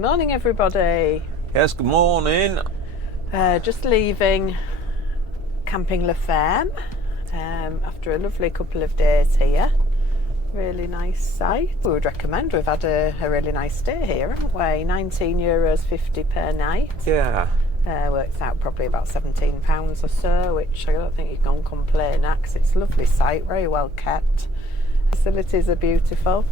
morning, everybody. Yes, good morning. Just leaving Camping La Ferme after a lovely couple of days here. Really nice site. We would recommend. We've had a really nice day here, haven't we? €19.50 per night. Yeah. Works out probably about £17 or so, which I don't think you can complain at, because it's a lovely site, very well kept. Facilities are beautiful.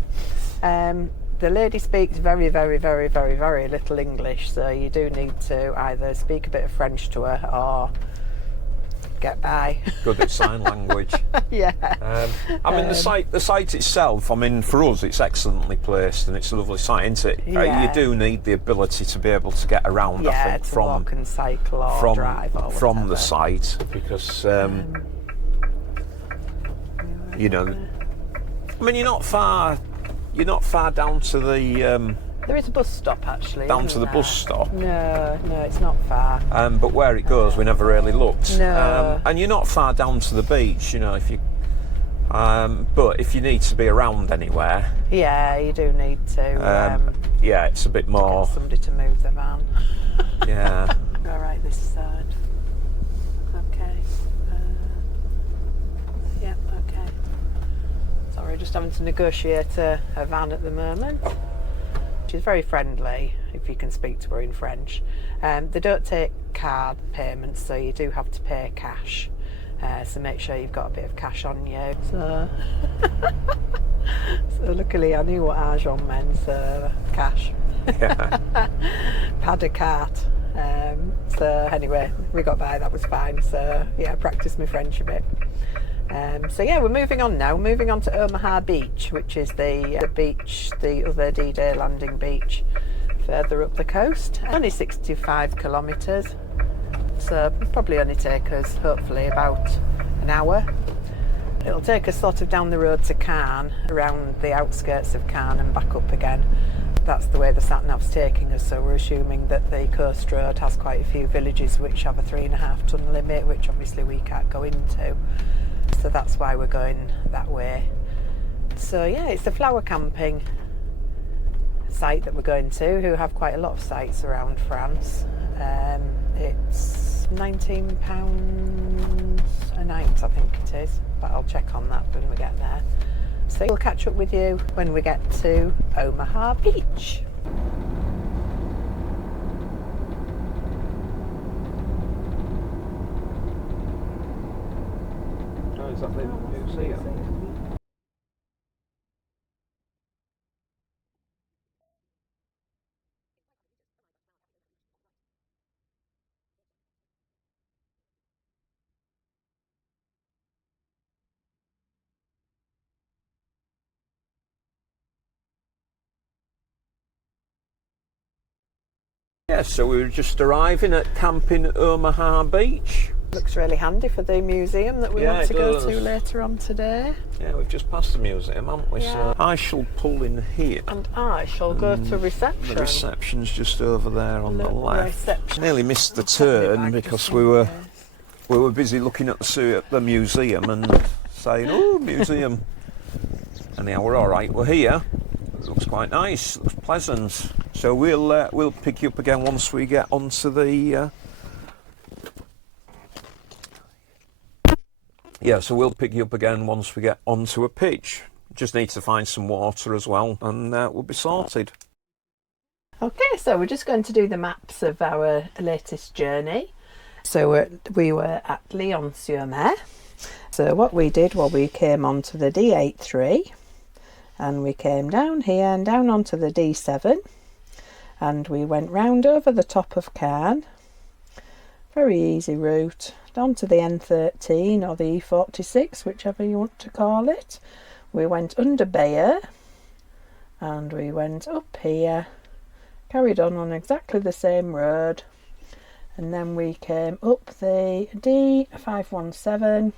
The lady speaks very little English, so you do need to either speak a bit of French to her or get by. Good at sign language. Yeah. I mean, the site itself, I mean, for us, it's excellently placed and it's a lovely site, isn't it? Yeah. You do need the ability to be able to get around, Yeah, I think, to from walk and cycle or drive or from whatever. the site, because you know, I mean, you're not far down to the there is a bus stop, actually. down to the there? bus stop. No, it's not far. But where it goes, we never really looked. No. And you're not far down to the beach, you know, if you. But if you need to be around anywhere, Yeah, you do need to. yeah, it's a bit more. Get somebody to move the van. Yeah. Go right this side. Okay. Yeah. Okay. Sorry, just having to negotiate a van at the moment. She's very friendly, if you can speak to her in French. They don't take card payments, so you do have to pay cash. So make sure you've got a bit of cash on you. So, so luckily I knew what argent meant, so cash. Yeah. Pas de carte. So anyway, we got by, that was fine. So yeah, practiced my French a bit. So yeah, we're moving on now. Moving on to Omaha Beach, which is the beach, the other D-Day landing beach, further up the coast. Only 65 kilometres, so probably only take us, hopefully, about an hour. It'll take us sort of down the road to Cairn, around the outskirts of Cairn and back up again. That's the way the sat-nav's taking us, so we're assuming that the coast road has quite a few villages which have a 3.5 tonne limit, which obviously we can't go into. So that's why we're going that way. So yeah, it's a flower camping site that we're going to, who have quite a lot of sites around France. It's £19 a night, I think it is, but I'll check on that when we get there. So we'll catch up with you when we get to Omaha Beach. Is that the museum? Yeah, so we were just arriving at Camping Omaha Beach. Looks really handy for the museum that we want to go to later on today. Yeah, we've just passed the museum, haven't we? Yeah. So I shall pull in here. And I shall go to reception. The reception's just over there on the left. Reception. Nearly missed the turn because we were busy looking at the museum and saying, "Oh, museum." Anyhow, we're all right. We're here. It looks quite nice. It looks pleasant. So we'll pick you up again once we get onto the. Yeah, so we'll pick you up again once we get onto a pitch. Just need to find some water as well, and we'll be sorted. Okay, so we're just going to do the maps of our latest journey. So we were at Vierville-sur-Mer. So what we did, we came onto the D83, and we came down here and down onto the D7, and we went round over the top of Cairn. Very easy route. Down to the N13 or the E46, whichever you want to call it. We went under Bayer and we went up here, carried on exactly the same road, and then we came up the D517,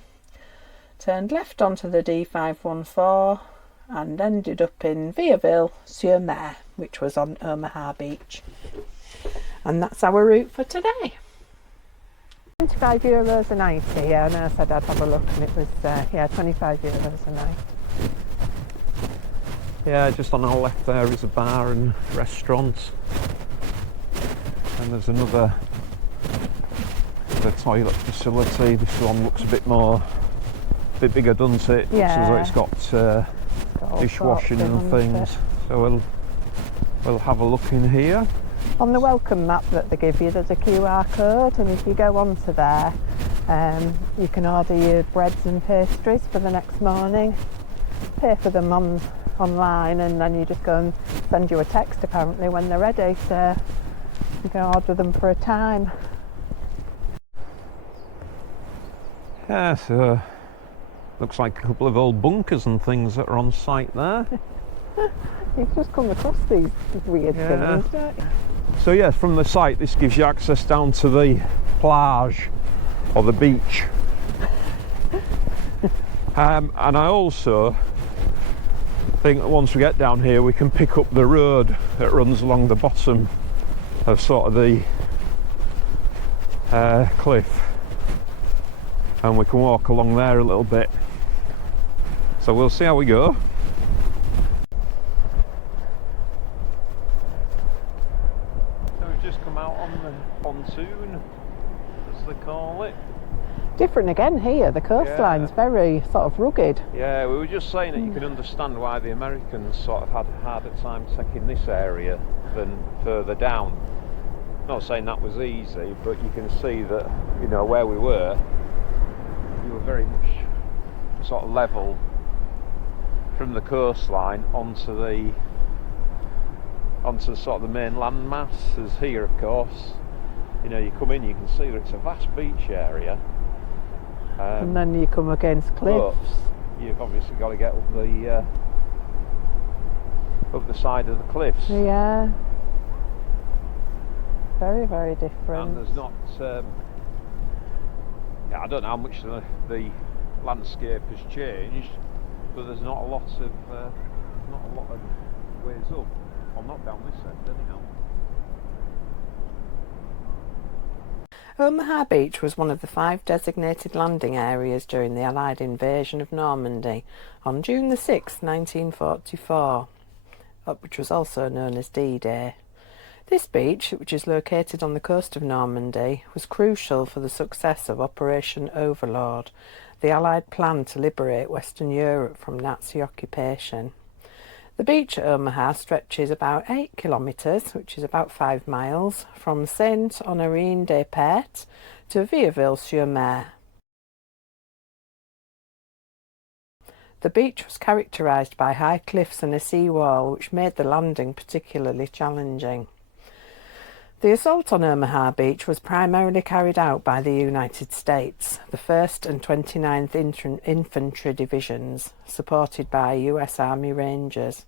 turned left onto the D514 and ended up in Vierville-sur-Mer, which was on Omaha Beach. And that's our route for today. €25 a night here, and I said I'd have a look, and it was €25 a night. Yeah, just on our left there is a bar and restaurant. And there's another the toilet facility. This one looks a bit bigger, doesn't it? Yeah. Looks as though it's got dishwashing and things. So we'll have a look in here. On the welcome map that they give you, there's a QR code, and if you go onto there, you can order your breads and pastries for the next morning. Pay for them online, and then you just go and send you a text apparently when they're ready, so you can order them for a time. Yeah, so looks like a couple of old bunkers and things that are on site there. You've just come across these weird things, don't you? So yeah, from the site this gives you access down to the plage or the beach. And I also think that once we get down here we can pick up the road that runs along the bottom of sort of the cliff, and we can walk along there a little bit. So we'll see how we go. So we've just come out on the pontoon, as they call it. Different again here, the coastline's very sort of rugged. Yeah, we were just saying that you can understand why the Americans sort of had a harder time taking this area than further down. Not saying that was easy, but you can see that, you know, where we were, you were very much sort of level from the coastline onto sort of the main land mass. As here, of course, you know, you come in, you can see that it's a vast beach area. And then you come against cliffs. You've obviously got to get up the side of the cliffs. Yeah. Very, very different. And there's not. I don't know how much the landscape has changed, but there's not a lot of ways up. Well, not down this end, anyhow. Omaha Beach was one of the 5 designated landing areas during the Allied invasion of Normandy on June the 6th, 1944, which was also known as D-Day. This beach, which is located on the coast of Normandy, was crucial for the success of Operation Overlord, the Allied plan to liberate Western Europe from Nazi occupation. The beach at Omaha stretches about 8 kilometres, which is about 5 miles, from Saint-Honorine-des-Pertes to Vierville-sur-Mer. The beach was characterised by high cliffs and a seawall, which made the landing particularly challenging. The assault on Omaha Beach was primarily carried out by the United States, the 1st and 29th Infantry Divisions, supported by US Army Rangers.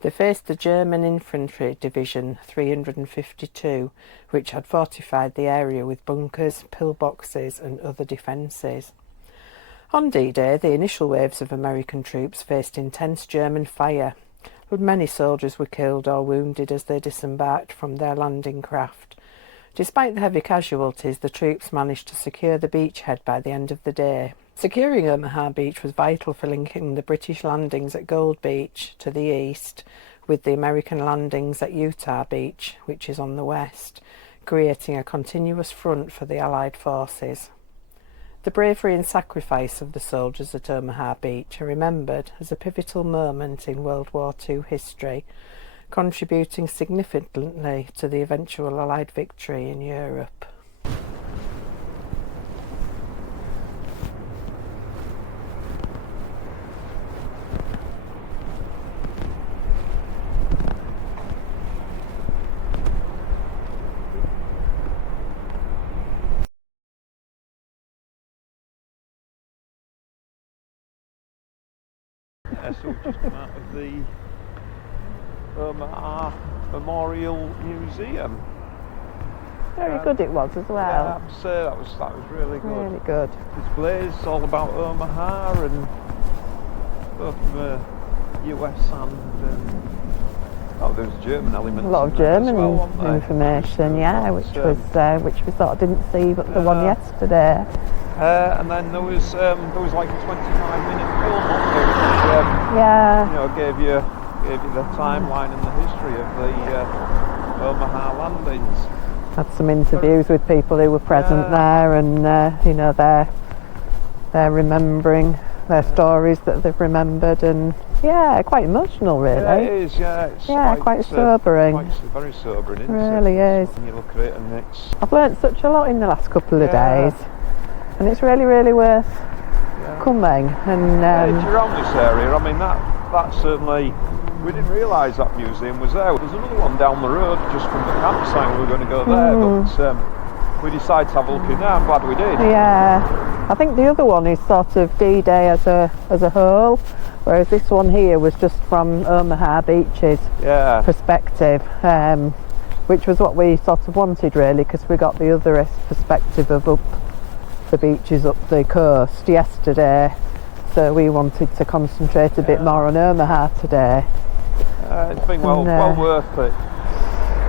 They faced the German Infantry Division 352, which had fortified the area with bunkers, pillboxes and other defences. On D-Day, the initial waves of American troops faced intense German fire, but many soldiers were killed or wounded as they disembarked from their landing craft. Despite the heavy casualties, the troops managed to secure the beachhead by the end of the day. Securing Omaha Beach was vital for linking the British landings at Gold Beach to the east with the American landings at Utah Beach, which is on the west, creating a continuous front for the Allied forces. The bravery and sacrifice of the soldiers at Omaha Beach are remembered as a pivotal moment in World War II history, contributing significantly to the eventual Allied victory in Europe. So we've just come out of the Omaha Memorial Museum. Very good it was as well. Yeah, I have to say that was really good. Really good. Displays all about Omaha, and both from a US and there was German elements. A lot of German well, information, yeah, which we sort of didn't see, but the one yesterday. And then there was like a 25-minute film on there, which yeah, you know, gave you the timeline and the history of the Omaha landings. Had some interviews with people who were present there, and you know, they're remembering their stories that they've remembered, and yeah, quite emotional really. Yeah, it is, yeah. It's quite sobering. Very sobering, isn't it? Really is. When you look at it, and it's... I've learnt such a lot in the last couple of days, and it's really, really worth coming. And if you're around this area, I mean, that certainly... We didn't realise that museum was there. There's another one down the road just from the campsite. We were going to go there, but we decided to have a look in there. I'm glad we did. Yeah, I think the other one is sort of D-Day as a whole, whereas this one here was just from Omaha Beach's perspective, which was what we sort of wanted really, because we got the other perspective of up the beaches up the coast yesterday, so we wanted to concentrate a bit more on Omaha today. It's been well worth it.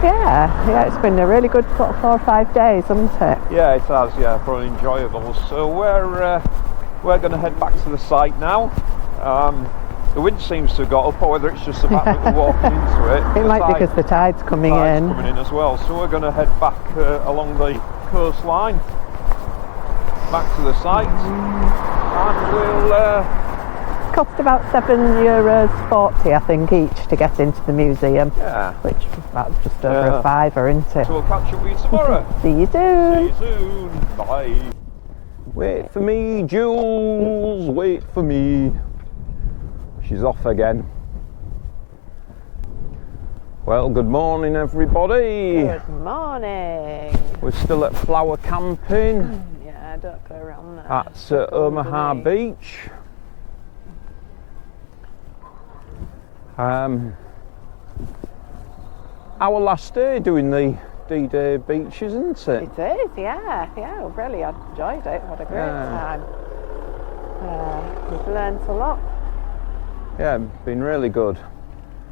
Yeah, it's been a really good sort of 4 or 5 days, hasn't it? Yeah, it has. Yeah, probably enjoyable. So we're going to head back to the site now. The wind seems to have got up, or whether it's just the fact that we're walking into it. It might be because the tide's coming in. Coming in as well. So we're going to head back along the coastline, back to the site, and we'll. Cost about €7.40 I think each to get into the museum. Yeah. Which is about just over a fiver, isn't it? So we'll catch up with you tomorrow. See you soon. See you soon. Bye. Wait for me, Jules. Wait for me. She's off again. Well, good morning, everybody. Good morning. We're still at flower camping. Yeah, don't go around there. At Omaha Beach. Our last day doing the D-Day beach, isn't it? It is, yeah, really enjoyed it. What a great time. We've learned a lot. Yeah, been really good.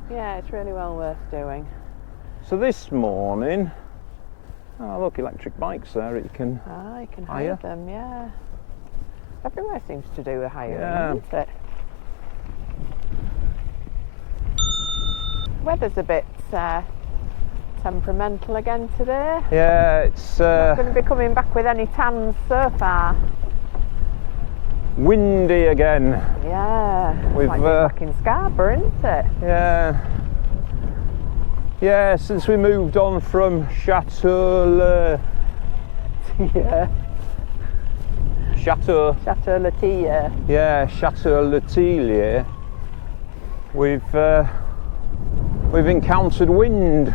Yeah, it's really well worth doing. So this morning, oh look, electric bikes there, you can hire them, yeah. Everywhere seems to do a hiring, doesn't it? Weather's a bit temperamental again today. Yeah, it's not going to be coming back with any tans so far. Windy again. Yeah, we've like back in Scarborough, isn't it? Yeah, since we moved on from Chateau Letier. Yeah, Chateau Letier. We've encountered wind.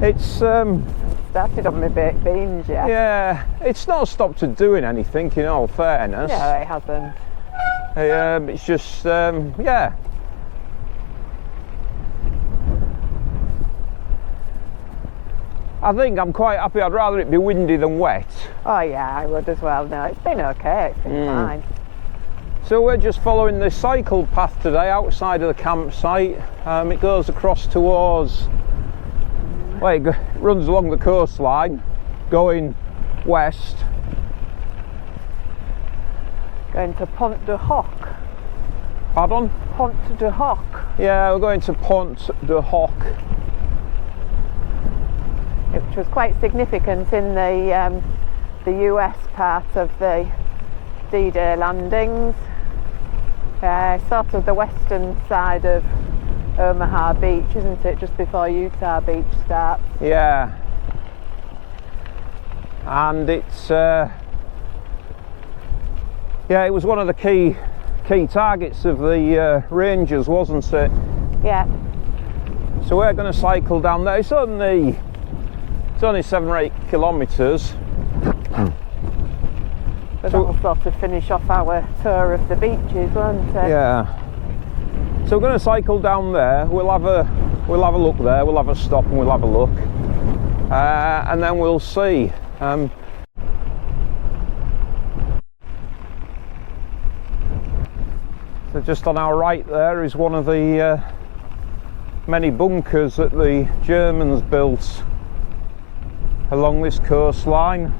It's started on my baked beans, yeah. Yeah, it's not stopped it doing anything, in all fairness. No, it hasn't. It's just, yeah. I think I'm quite happy. I'd rather it be windy than wet. Oh yeah, I would as well. No, it's been okay. It's been fine. So we're just following the cycle path today outside of the campsite. It goes across towards, well, it runs along the coastline going west. Going to Pointe du Hoc. Pardon? Pointe du Hoc. Yeah, we're going to Pointe du Hoc. Which was quite significant in the US part of the D-Day landings. Sort of the western side of Omaha Beach, isn't it? Just before Utah Beach starts. Yeah. And it's yeah, it was one of the key targets of the Rangers, wasn't it? Yeah. So we're going to cycle down there. It's only 7 or 8 kilometres. But that'll sort of finish off our tour of the beaches, won't it? Yeah. So we're going to cycle down there. We'll have a look there. We'll have a stop and we'll have a look, and then we'll see. So just on our right there is one of the many bunkers that the Germans built along this coastline.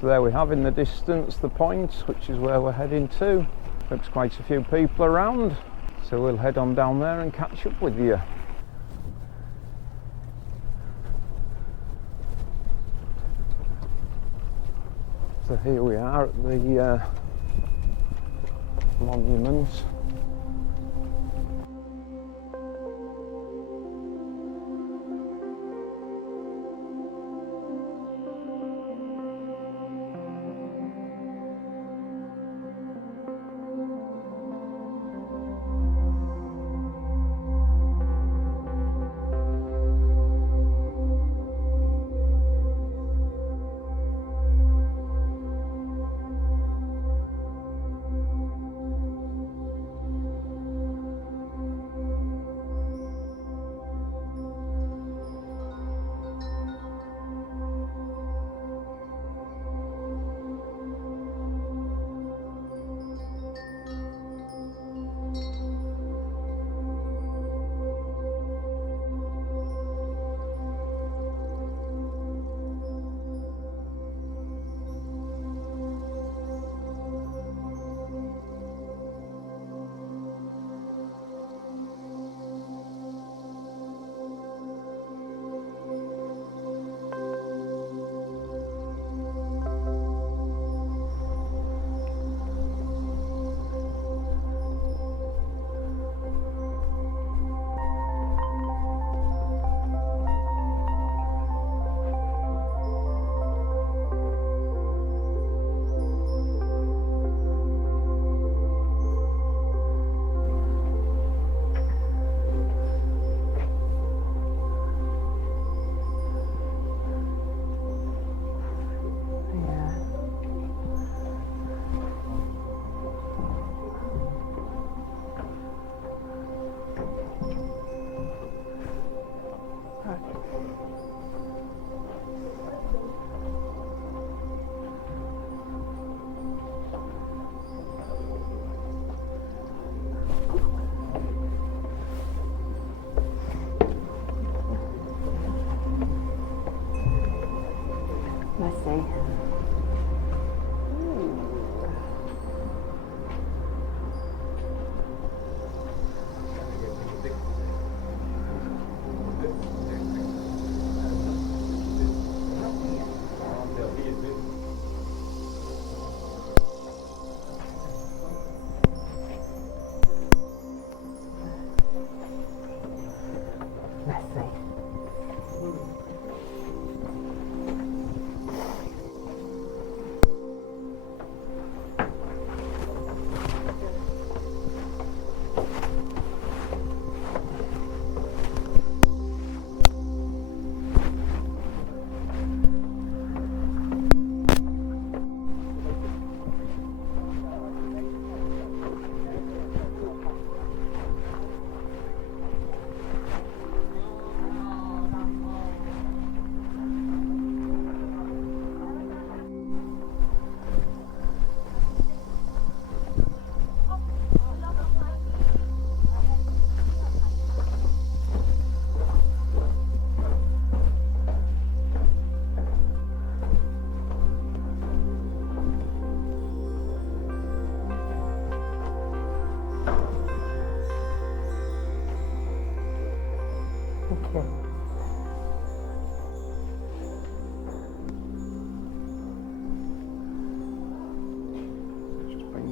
So there we have in the distance the point, which is where we're heading to. Looks quite a few people around, so we'll head on down there and catch up with you. So here we are at the monument.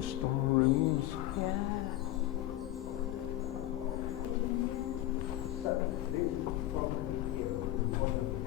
Storerooms. Yeah. So this property here was one of the